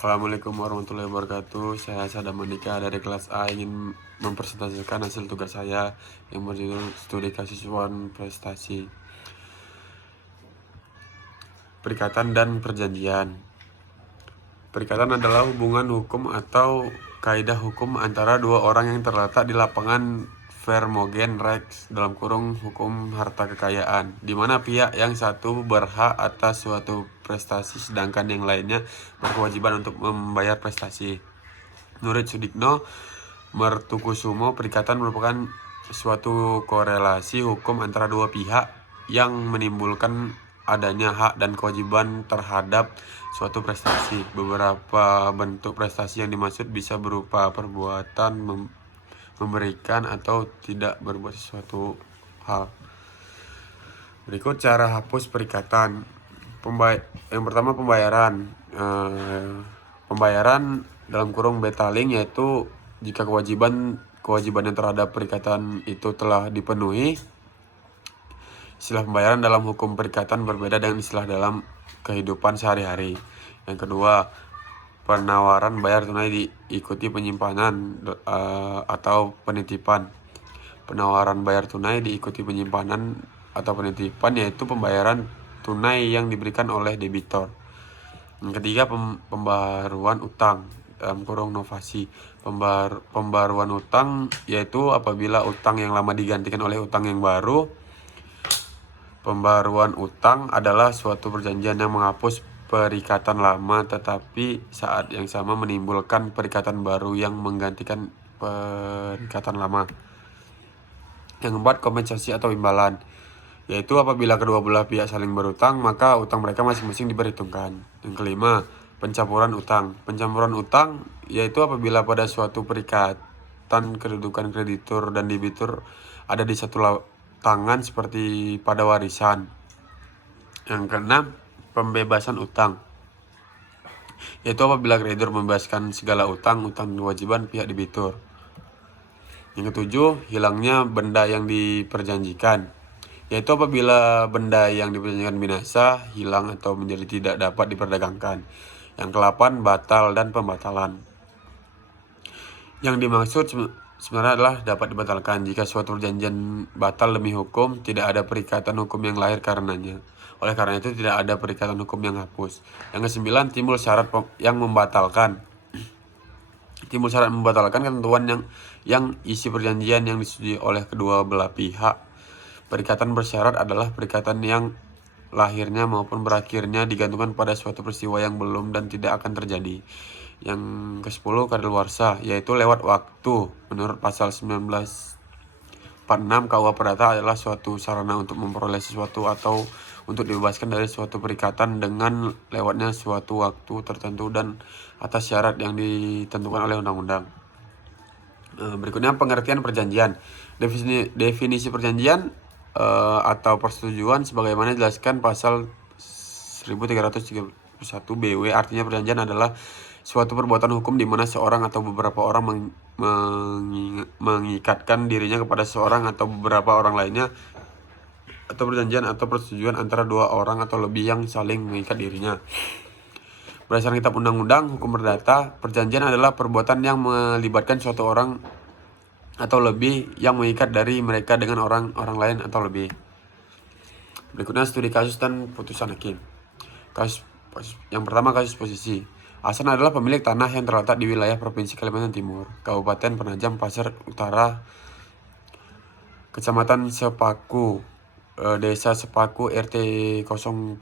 Assalamualaikum warahmatullahi wabarakatuh. Saya Sada Monika dari kelas A ingin mempresentasikan hasil tugas saya yang berjudul Studi Kesesuaian Prestasi. Perikatan dan perjanjian. Perikatan adalah hubungan hukum atau kaidah hukum antara dua orang yang terletak di lapangan Vermogen Rex (hukum harta kekayaan), di mana pihak yang satu berhak atas suatu prestasi sedangkan yang lainnya berkewajiban untuk membayar prestasi. Menurut Sudikno Mertukusumo, perikatan merupakan suatu korelasi hukum antara dua pihak yang menimbulkan adanya hak dan kewajiban terhadap suatu prestasi. Beberapa bentuk prestasi yang dimaksud bisa berupa perbuatan, memberikan, atau tidak berbuat sesuatu hal. Berikut cara hapus perikatan. Yang pertama, pembayaran. Pembayaran betaling, yaitu jika kewajiban yang terhadap perikatan itu telah dipenuhi. Istilah pembayaran dalam hukum perikatan berbeda dengan istilah dalam kehidupan sehari-hari. Yang kedua, penawaran bayar tunai diikuti penyimpanan atau penitipan. Penawaran bayar tunai diikuti penyimpanan atau penitipan, yaitu pembayaran tunai yang diberikan oleh debitor. Yang ketiga, pembaruan utang (novasi). Pembaruan utang yaitu apabila utang yang lama digantikan oleh utang yang baru. Pembaruan utang adalah suatu perjanjian yang menghapus perikatan lama, tetapi saat yang sama menimbulkan perikatan baru yang menggantikan perikatan lama. Yang keempat, kompensasi atau imbalan, yaitu apabila kedua belah pihak saling berutang, maka utang mereka masing-masing diperhitungkan. Yang kelima, pencampuran utang. Pencampuran utang yaitu apabila pada suatu perikatan kedudukan kreditur dan debitur ada di satu tangan seperti pada warisan. Yang keenam, pembebasan utang, yaitu apabila kreditur membebaskan segala utang kewajiban pihak debitur. Yang ketujuh, hilangnya benda yang diperjanjikan, yaitu apabila benda yang diperjanjikan binasa, hilang, atau menjadi tidak dapat diperdagangkan. Yang ke-8, batal dan pembatalan. Yang dimaksud sebenarnya adalah dapat dibatalkan. Jika suatu perjanjian batal demi hukum, tidak ada perikatan hukum yang lahir karenanya. Oleh karena itu, tidak ada perikatan hukum yang hapus. Yang ke-9, timbul syarat yang membatalkan. Timbul syarat membatalkan ketentuan yang isi perjanjian yang disetujui oleh kedua belah pihak. Perikatan bersyarat adalah perikatan yang lahirnya maupun berakhirnya digantungkan pada suatu peristiwa yang belum dan tidak akan terjadi. Yang ke-10, kadaluarsa, yaitu lewat waktu. Menurut pasal 1946 KUH Perdata adalah suatu sarana untuk memperoleh sesuatu atau untuk dibebaskan dari suatu perikatan dengan lewatnya suatu waktu tertentu dan atas syarat yang ditentukan oleh undang-undang. Berikutnya, pengertian perjanjian. Definisi perjanjian atau persetujuan sebagaimana dijelaskan pasal 1331 BW. Artinya, perjanjian adalah suatu perbuatan hukum di mana seorang atau beberapa orang mengikatkan dirinya kepada seorang atau beberapa orang lainnya, atau perjanjian atau persetujuan antara dua orang atau lebih yang saling mengikat dirinya. Berdasarkan Kitab Undang-Undang Hukum Perdata, perjanjian adalah perbuatan yang melibatkan suatu orang atau lebih yang mengikat dari mereka dengan orang lain atau lebih. Berikutnya, studi kasus dan putusan hakim. Yang pertama, kasus posisi. Hasan adalah pemilik tanah yang terletak di wilayah Provinsi Kalimantan Timur, Kabupaten Penajam Pasir Utara, Kecamatan Sepaku, Desa Sepaku, RT 014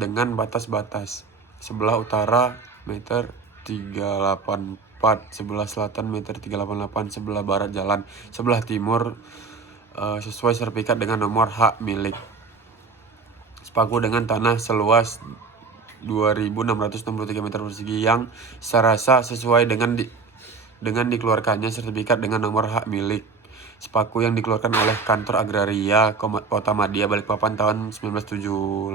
dengan batas-batas: sebelah utara meter 384, sebelah selatan meter 388, sebelah barat jalan, sebelah timur sesuai sertifikat dengan nomor hak milik. Sepaku dengan tanah seluas 2.663 meter persegi yang secara sah sesuai dengan dikeluarkannya sertifikat dengan nomor hak milik Sepaku yang dikeluarkan oleh Kantor Agraria Kota Madia, Balikpapan tahun 1978.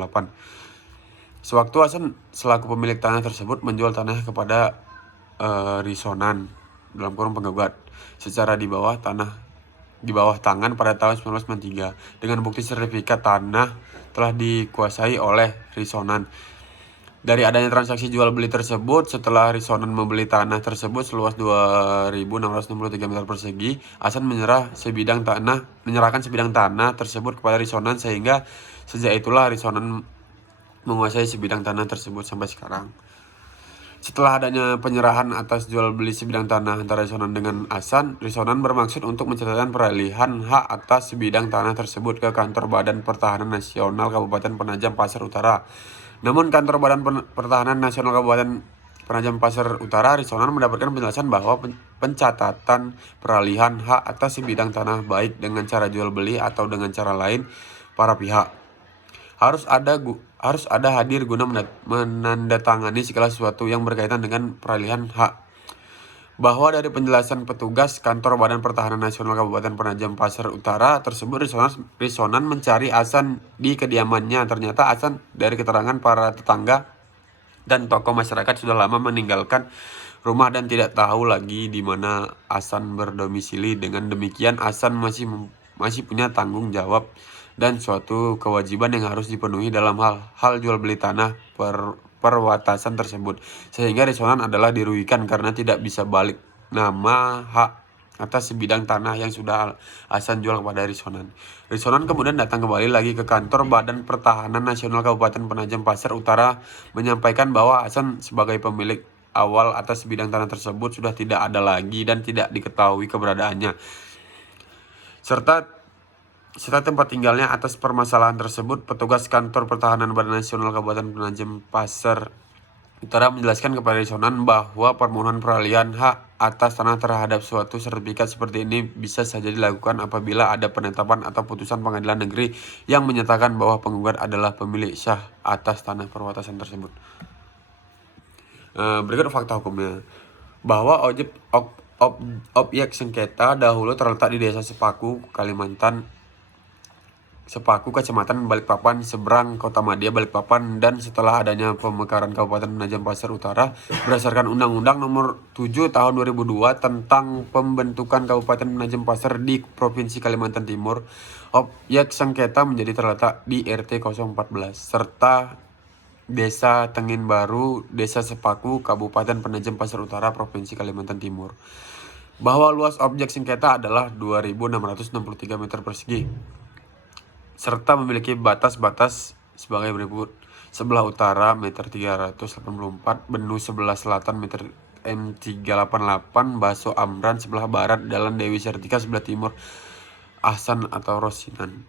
Sewaktu Hasan selaku pemilik tanah tersebut menjual tanah kepada Risonan (penggugat) secara di bawah tangan pada tahun 1993 dengan bukti sertifikat tanah telah dikuasai oleh Risonan. Dari adanya transaksi jual beli tersebut, setelah Risonan membeli tanah tersebut seluas 2.663 meter persegi, Hasan menyerahkan sebidang tanah tersebut kepada Risonan, sehingga sejak itulah Risonan menguasai sebidang tanah tersebut sampai sekarang. Setelah adanya penyerahan atas jual beli sebidang tanah antara Risonan dengan Hasan, Risonan bermaksud untuk mencatatkan peralihan hak atas sebidang tanah tersebut ke kantor Badan Pertahanan Nasional Kabupaten Penajam Pasar Utara. Namun kantor Badan Pertahanan Nasional Kabupaten Penajam Pasar Utara, Risonan mendapatkan penjelasan bahwa pencatatan peralihan hak atas sebidang tanah baik dengan cara jual beli atau dengan cara lain para pihak harus ada hadir guna menandatangani segala sesuatu yang berkaitan dengan peralihan hak. Bahwa dari penjelasan petugas kantor Badan Pertahanan Nasional Kabupaten Penajam Pasar Utara tersebut, Risonan mencari Hasan di kediamannya. Ternyata Hasan dari keterangan para tetangga dan tokoh masyarakat sudah lama meninggalkan rumah dan tidak tahu lagi di mana Hasan berdomisili. Dengan demikian, Hasan masih punya tanggung jawab dan suatu kewajiban yang harus dipenuhi dalam hal jual beli tanah perwatasan tersebut, sehingga Risonan adalah dirugikan karena tidak bisa balik nama hak atas sebidang tanah yang sudah Hasan jual kepada Risonan. Risonan kemudian datang kembali lagi ke kantor Badan Pertahanan Nasional Kabupaten Penajam Pasar Utara menyampaikan bahwa Hasan sebagai pemilik awal atas sebidang tanah tersebut sudah tidak ada lagi dan tidak diketahui keberadaannya, serta tempat tinggalnya. Atas permasalahan tersebut, petugas kantor Pertahanan Badan Nasional Kabupaten Penajam Pasar Utara menjelaskan kepada Risonan bahwa permohonan peralihan hak atas tanah terhadap suatu sertifikat seperti ini bisa saja dilakukan apabila ada penetapan atau putusan pengadilan negeri yang menyatakan bahwa penggugat adalah pemilik sah atas tanah perwatasan tersebut. Berikut fakta hukumnya. Bahwa objek sengketa dahulu terletak di Desa Sepaku, Kecamatan Balikpapan, seberang Kota Madia, Balikpapan, dan setelah adanya pemekaran Kabupaten Penajam Pasar Utara berdasarkan Undang-Undang Nomor 7 Tahun 2002 tentang pembentukan Kabupaten Penajam Pasar di Provinsi Kalimantan Timur, objek sengketa menjadi terletak di RT 014 serta Desa Tengin Baru, Desa Sepaku, Kabupaten Penajam Pasar Utara, Provinsi Kalimantan Timur. Bahwa luas objek sengketa adalah 2.663 meter persegi, serta memiliki batas-batas sebagai berikut. Sebelah utara meter 384, Benu sebelah selatan meter M388, Baso Amran sebelah barat, Jalan Dewi Sartika sebelah timur, Hasan atau Rosinan.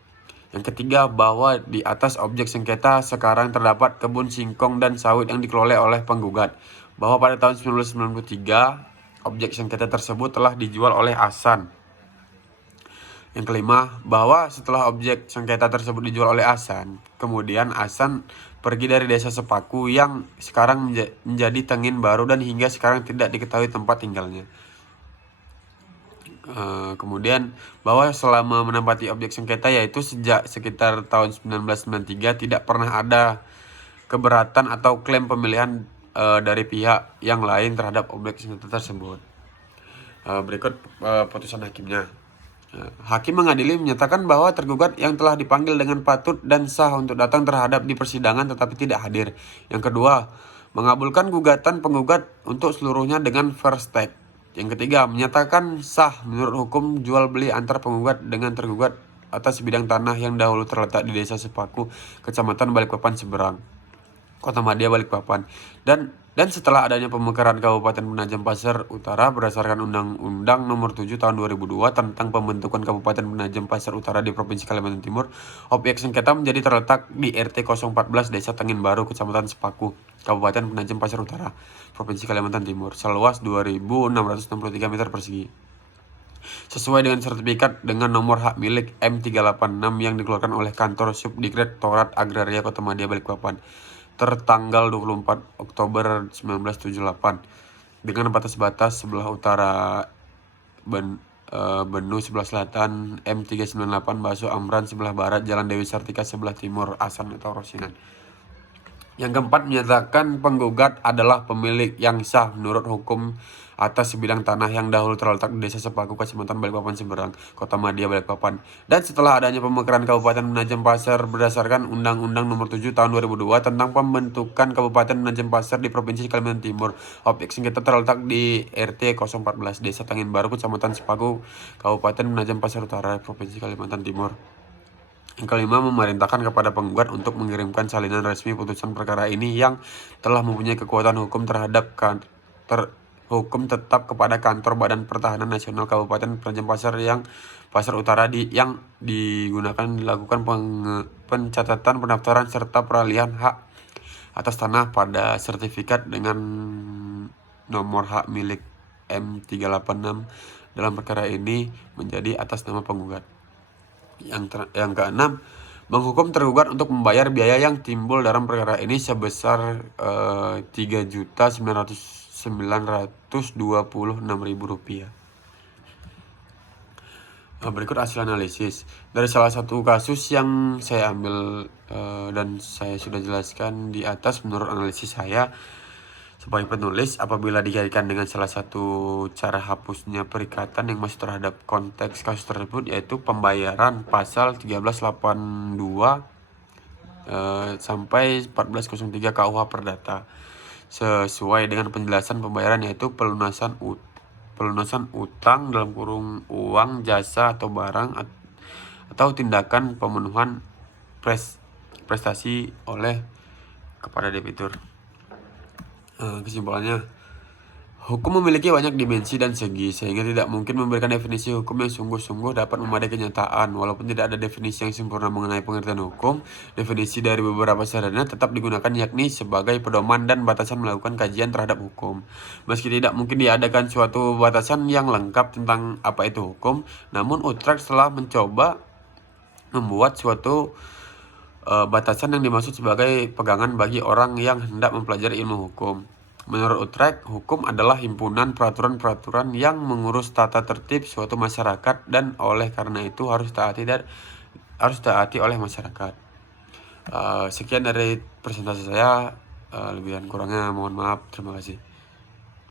Yang ketiga, bahwa di atas objek sengketa sekarang terdapat kebun singkong dan sawit yang dikelola oleh penggugat. Bahwa pada tahun 1993, objek sengketa tersebut telah dijual oleh Hasan. Yang kelima, bahwa setelah objek sengketa tersebut dijual oleh Hasan, kemudian Hasan pergi dari Desa Sepaku yang sekarang menjadi Tengin Baru dan hingga sekarang tidak diketahui tempat tinggalnya. Kemudian bahwa selama menempati objek sengketa, yaitu sejak sekitar tahun 1993, tidak pernah ada keberatan atau klaim pemilihan dari pihak yang lain terhadap objek sengketa tersebut. Berikut putusan hakimnya. Hakim mengadili menyatakan bahwa tergugat yang telah dipanggil dengan patut dan sah untuk datang terhadap di persidangan tetapi tidak hadir. Yang kedua, mengabulkan gugatan penggugat untuk seluruhnya dengan first take. Yang ketiga, menyatakan sah menurut hukum jual beli antar penggugat dengan tergugat atas sebidang tanah yang dahulu terletak di Desa Sepaku, Kecamatan Balikpapan seberang Kota Madia, Balikpapan, dan setelah adanya pemekaran Kabupaten Penajam Pasar Utara berdasarkan Undang-Undang Nomor 7 Tahun 2002 tentang pembentukan Kabupaten Penajam Pasar Utara di Provinsi Kalimantan Timur, objek sengketa menjadi terletak di RT 014 Desa Tengin Baru, Kecamatan Sepaku, Kabupaten Penajam Pasar Utara, Provinsi Kalimantan Timur, seluas 2.663 meter persegi. Sesuai dengan sertifikat dengan nomor hak milik M386 yang dikeluarkan oleh Kantor Subdirektorat Agraria Kota Madia, Balikpapan, tertanggal 24 Oktober 1978, dengan batas-batas sebelah utara Benu sebelah selatan M398, Baso Amran sebelah barat, Jalan Dewi Sartika sebelah timur, Hasan atau Rosinan. Yang keempat, menyatakan penggugat adalah pemilik yang sah menurut hukum atas sebidang tanah yang dahulu terletak di Desa Sepaku, Kecamatan Balikpapan, Seberang, Kota Madia, Balikpapan. Dan setelah adanya pemekaran Kabupaten Penajam Pasar berdasarkan Undang-Undang Nomor 7 Tahun 2002 tentang pembentukan Kabupaten Penajam Pasar di Provinsi Kalimantan Timur, objek sengketa terletak di RT 014 Desa Tangin Baru, Kecamatan Sepaku, Kabupaten Penajam Pasar Utara, Provinsi Kalimantan Timur. Yang kelima, memerintahkan kepada penggugat untuk mengirimkan salinan resmi putusan perkara ini yang telah mempunyai kekuatan hukum hukum tetap kepada kantor Badan Pertahanan Nasional Kabupaten Penajam Pasar yang Pasar Utara yang digunakan dilakukan pencatatan pendaftaran serta peralihan hak atas tanah pada sertifikat dengan nomor hak milik M386 dalam perkara ini menjadi atas nama penggugat. Yang keenam, menghukum tergugat untuk membayar biaya yang timbul dalam perkara ini sebesar Rp3.926.000. Berikut hasil analisis dari salah satu kasus yang saya ambil dan saya sudah jelaskan di atas. Menurut analisis saya sebagai penulis, apabila dikaitkan dengan salah satu cara hapusnya perikatan yang masih terhadap konteks kasus tersebut, yaitu pembayaran pasal 1382 sampai 1403 KUH Perdata, sesuai dengan penjelasan pembayaran, yaitu pelunasan utang dalam kurung uang, jasa atau barang, atau tindakan pemenuhan prestasi oleh kepada debitur. Kesimpulannya, hukum memiliki banyak dimensi dan segi, sehingga tidak mungkin memberikan definisi hukum yang sungguh-sungguh dapat memadai kenyataan. Walaupun tidak ada definisi yang sempurna mengenai pengertian hukum, definisi dari beberapa sarana tetap digunakan, yakni sebagai pedoman dan batasan melakukan kajian terhadap hukum. Meski tidak mungkin diadakan suatu batasan yang lengkap tentang apa itu hukum, namun Utrecht telah mencoba membuat suatu batasan yang dimaksud sebagai pegangan bagi orang yang hendak mempelajari ilmu hukum. Menurut Utrecht, hukum adalah himpunan peraturan-peraturan yang mengurus tata tertib suatu masyarakat dan oleh karena itu harus taati oleh masyarakat. Sekian dari presentasi saya, lebih dan kurangnya mohon maaf. Terima kasih.